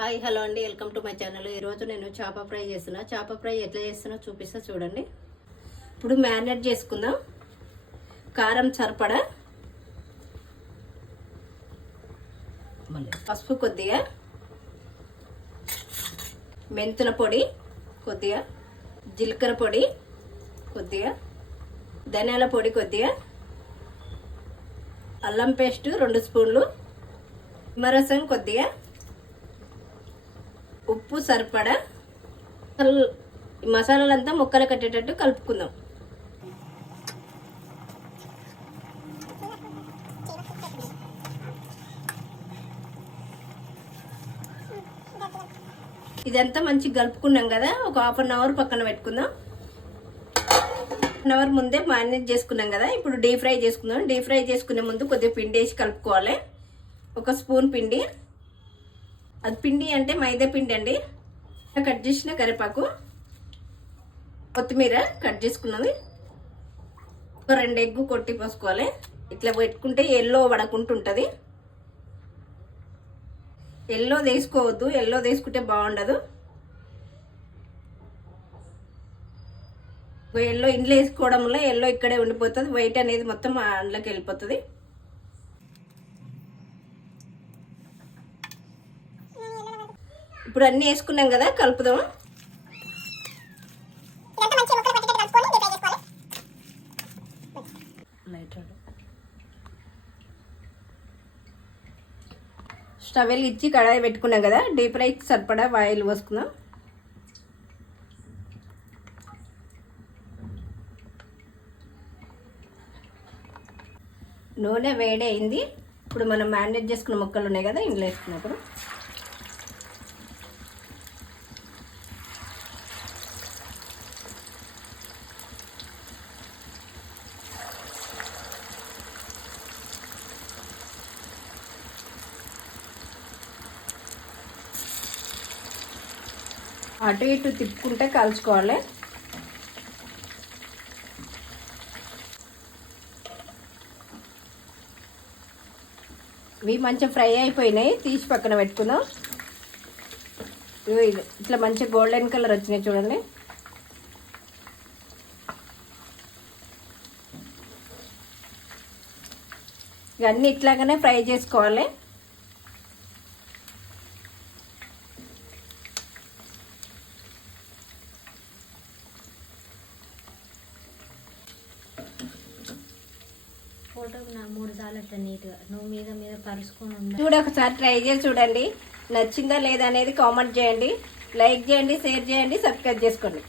Hi hello అండి, welcome to my channel. ఈరోజు నేను చేప ఫ్రై చేస్తున్నా. చేప ఫ్రై ఎట్లా చేస్తున్నా చూపిస్తా చూడండి. ఇప్పుడు మ్యారినేట్ చేసుకుందాం. కారం సరిపడా, పసుపు కొద్దిగా, మెంతుల పొడి కొద్దిగా, జీలకర్ర పొడి కొద్దిగా, ధనియాల పొడి కొద్దిగా, అల్లం పేస్ట్ 2 స్పూన్లు, నిమ్మరసం కొద్దిగా, ఉప్పు సరిపడా. మసాలాలంతా ముక్కలు కట్టేటట్టు కలుపుకుందాం. ఇదంతా మంచిగా కలుపుకున్నాం కదా, ఒక హాఫ్ అన్ అవర్ పక్కన పెట్టుకుందాం. హాఫ్ అన్ అవర్ ముందే మ్యారినేట్ చేసుకున్నాం కదా, ఇప్పుడు డీప్ ఫ్రై చేసుకుందాం. డీప్ ఫ్రై చేసుకునే ముందు కొద్దిగా పిండి వేసి కలుపుకోవాలి. 1 స్పూన్ పిండి, అది పిండి అంటే మైదా పిండి అండి. కట్ చేసిన కరివేపాకు, కొత్తిమీర కట్ చేసుకున్నది, 2 ఎగ్గు కొట్టి పోసుకోవాలి. ఇట్లా పెట్టుకుంటే ఎల్లో పడకుంటుంటుంది. ఎల్లో వేసుకోవద్దు, ఎల్లో వేసుకుంటే బాగుండదు. ఎల్లో ఇంట్లో వేసుకోవడం వల్ల ఎల్లో ఇక్కడే ఉండిపోతుంది, వైట్ అనేది మొత్తం అందులోకి వెళ్ళిపోతుంది. ఇప్పుడు అన్నీ వేసుకున్నాం కదా, కలుపుదాం. స్టవ్ వెలిగించి కడాయి పెట్టుకున్నాం కదా, డీప్ ఫ్రై సరిపడా ఆయిల్ పోసుకుందాం. నూనె వేడి అయింది. ఇప్పుడు మనం మ్యారినేట్ చేసుకున్న ముక్కలు ఉన్నాయి కదా, ఇందులో వేసుకున్నప్పుడు అటు ఇటు తిప్పుకుంటే కలుసుకోవాలి. ఇవి మంచిగా ఫ్రై అయిపోయినాయి, తీసి పక్కన పెట్టుకుందాం. ఇట్లా మంచిగా గోల్డెన్ కలర్ వచ్చినాయి చూడండి. ఇవన్నీ ఇట్లాగానే ఫ్రై చేసుకోవాలి. ఫోటోకి నా 3 సార్లు అట్లా నీట్గా నువ్వు మీద పరుచుకొని చూడ ఒకసారి ట్రై చేసి చూడండి. నచ్చిందా లేదా అనేది కామెంట్ చేయండి, లైక్ చేయండి, షేర్ చేయండి, సబ్స్క్రైబ్ చేసుకోండి.